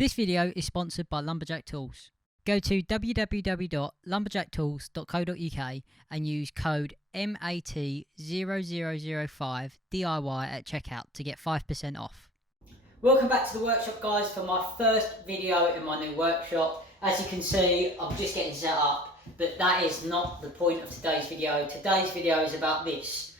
This video is sponsored by Lumberjack Tools. Go to www.lumberjacktools.co.uk and use code MAT0005 DIY at checkout to get 5% off. Welcome back to the workshop, guys, for my first video in my new workshop. As you can see, I'm just getting set up, but that is not the point of today's video. Today's video is about this.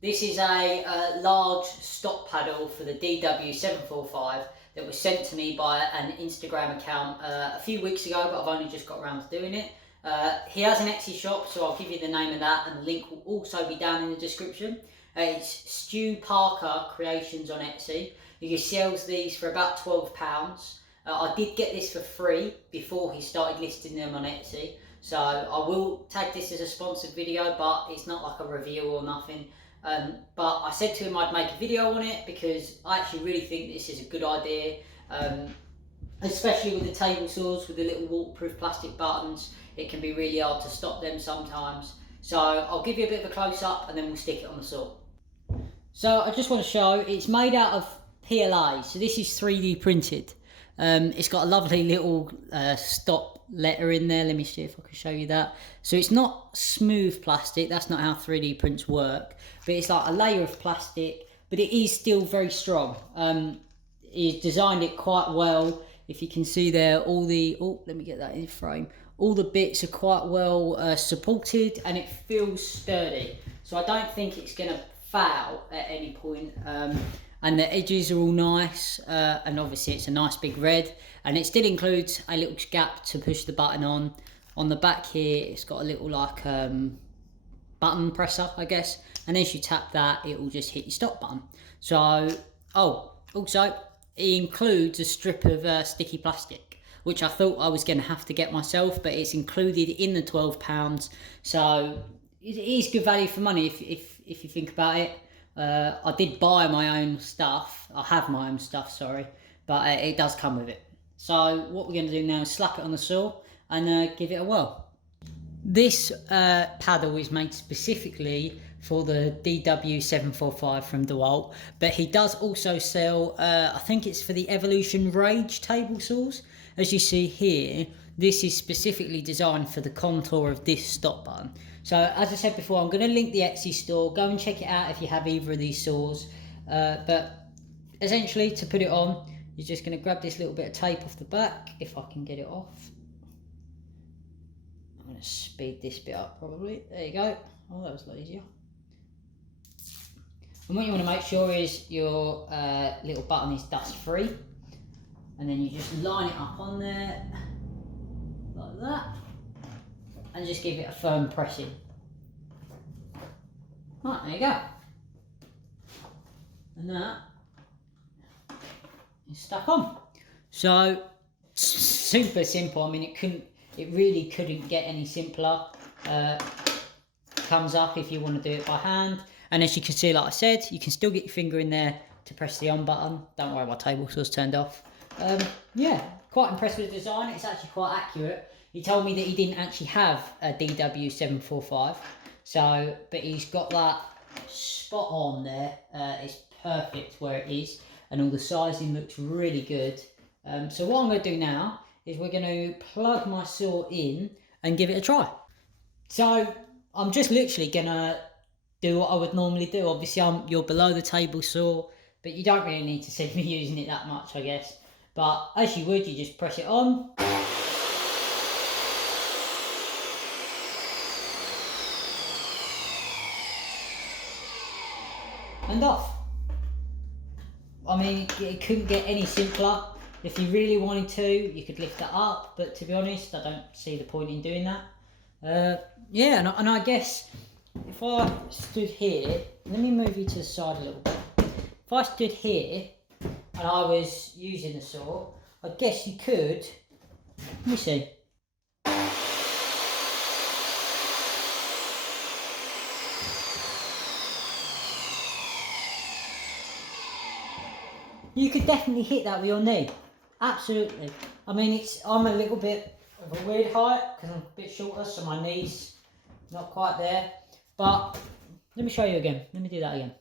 This is a large stop paddle for the DW745 that was sent to me by an Instagram account a few weeks ago, but I've only just got around to doing it. He has an Etsy shop, so I'll give you the name of that, and the link will also be down in the description. It's Stuart Parker Creations on Etsy. He sells these for about £12. I did get this for free before he started listing them on Etsy, so I will tag this as a sponsored video, but it's not like a review or nothing. But I said to him I'd make a video on it because I actually really think this is a good idea, especially with the table saws with the little waterproof plastic buttons. It can be really hard to stop them sometimes. So I'll give you a bit of a close-up and then we'll stick it on the saw. So I just want to show, it's made out of PLA, so this is 3D printed. It's got a lovely little stop letter in there. Let me see if I can show you that. So it's not smooth plastic, that's not how 3D prints work, but it's like a layer of plastic, but it is still very strong. He's designed it quite well. If you can see there, all the, oh, let me get that in frame. All the bits are quite well supported, and it feels sturdy. So I don't think it's gonna foul at any point. And the edges are all nice, and obviously it's a nice big red, and it still includes a little gap to push the button on. On the back here, it's got a little like button presser, I guess, and as you tap that, it will just hit your stop button. So, oh, also, it includes a strip of sticky plastic, which I thought I was going to have to get myself, but it's included in the £12, so it is good value for money if you think about it. I did buy my own stuff. I have my own stuff, sorry, but it does come with it. So what we're going to do now is slap it on the saw and give it a whirl. This paddle is made specifically for the DW745 from Dewalt, but he does also sell, I think it's for the Evolution Rage table saws. As you see here, this is specifically designed for the contour of this stop button. So as I said before, I'm going to link the Etsy store. Go and check it out if you have either of these saws. But essentially, to put it on, you're just going to grab this little bit of tape off the back, if I can get it off. I'm going to speed this bit up probably. There you go. Oh, that was a lot easier. And what you want to make sure is your little button is dust free. And then you just line it up on there, like that. And just give it a firm pressing. Right, there you go. And that is stuck on. So super simple. I mean, it really couldn't get any simpler. Comes up if you want to do it by hand. And as you can see, like I said, you can still get your finger in there to press the on button. Don't worry, my table saw's turned off. Yeah, quite impressed with the design. It's actually quite accurate. He told me that he didn't actually have a DW745, so, but he's got that spot on there. It's perfect where it is, and all the sizing looks really good. So what I'm going to do now is we're going to plug my saw in and give it a try. So I'm just literally going to do what I would normally do. Obviously you're below the table saw, but you don't really need to see me using it that much, I guess. But as you would, you just press it on. And off. I mean, it couldn't get any simpler. If you really wanted to, you could lift it up, but to be honest, I don't see the point in doing that. Yeah, and I guess if I stood here, let me move you to the side a little bit. If I stood here and I was using the saw, I guess you could, let me see. You could definitely hit that with your knee, absolutely. I mean, I'm a little bit of a weird height because I'm a bit shorter, so my knee's not quite there. But let me show you again. Let me do that again.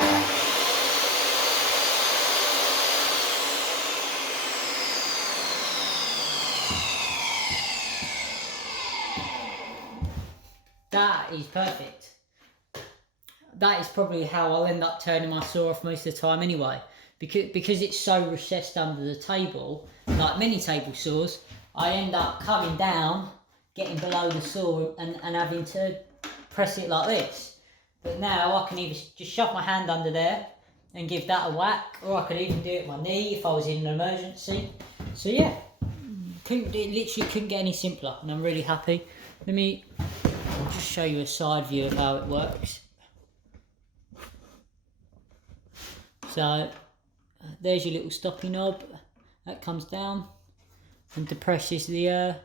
that is perfect. That is probably how I'll end up turning my saw off most of the time anyway. Because it's so recessed under the table, like many table saws, I end up coming down, getting below the saw and having to press it like this. But now I can either just shove my hand under there and give that a whack, or I could even do it with my knee if I was in an emergency. So yeah, it literally couldn't get any simpler, and I'm really happy. I'll just show you a side view of how it works. So there's your little stopping knob, that comes down and depresses the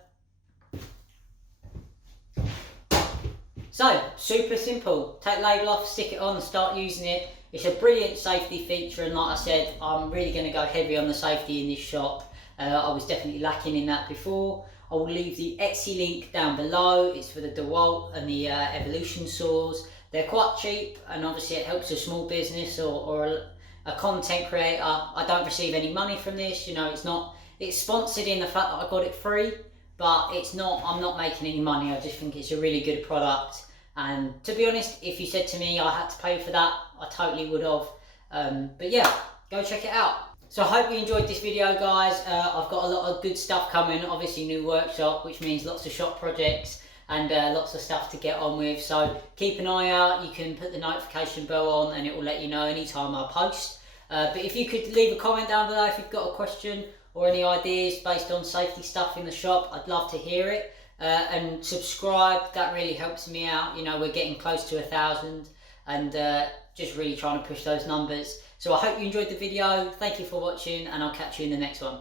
So, super simple. Take the label off, stick it on and start using it. It's a brilliant safety feature, and like I said, I'm really going to go heavy on the safety in this shop. I was definitely lacking in that before. I will leave the Etsy link down below. It's for the Dewalt and the Evolution saws. They're quite cheap, and obviously it helps a small business or a content creator. I don't receive any money from this, you know, it's sponsored in the fact that I got it free, but I'm not making any money. I just think it's a really good product, and to be honest, if you said to me I had to pay for that, I totally would have. But yeah, go check it out. So I hope you enjoyed this video, guys. I've got a lot of good stuff coming, obviously new workshop, which means lots of shop projects and lots of stuff to get on with. So keep an eye out. You can put the notification bell on and it will let you know anytime I post. But if you could leave a comment down below if you've got a question or any ideas based on safety stuff in the shop, I'd love to hear it. And subscribe, that really helps me out. You know, we're getting close to 1,000 and just really trying to push those numbers. So I hope you enjoyed the video. Thank you for watching, and I'll catch you in the next one.